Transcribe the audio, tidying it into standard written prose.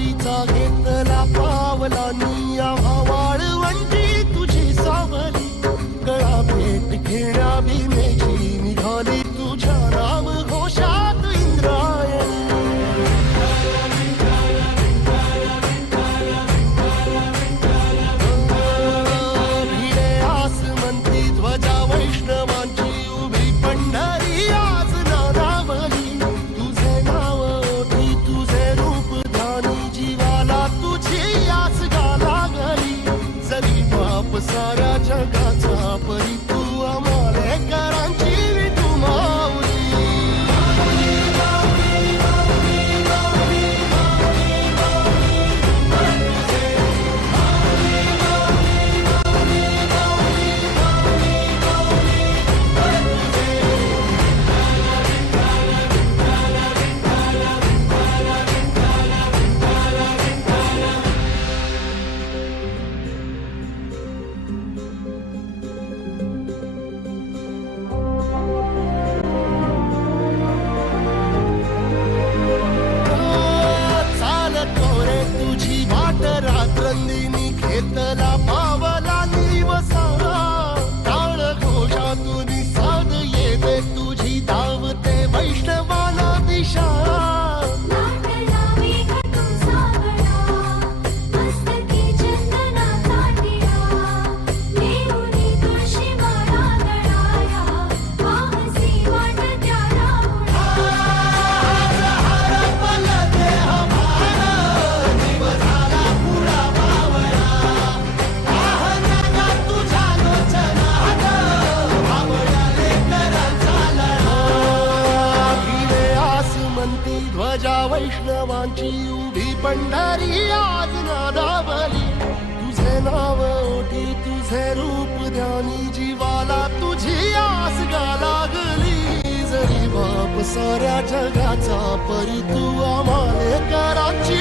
वारीचा घेतला पावलांनी आम्हा वाळवंटी तुझी सावली गळा भेट घेण्या भीमेची निघाली तुझ्या नाम घोषात इंद्रायणी भिडे आसमंती ध्वजा वैष्णवांची उभी पंढरी आज नादावली तुझे नाव ओठी तुझे रूप ध्यानी जीवाला तुझी आस गा लागली जरी बाप साऱ्या जगाचा परी तू आमालेकरांची विठू माऊली तुझी वाट रात्रंदिनी घेतला पावला निवसारा टाळ घोषातून साध येते तुझी धावते वैष्णवाला दिशा ध्वजा वैष्णवांची उभी पंढरी आज नादावली तुझे नाव ओठी तुझे रूप ध्यानी जीवाला तुझी आस गा लागली जरी बाप साऱ्या जगाचा परी तू आम्हालेकरांची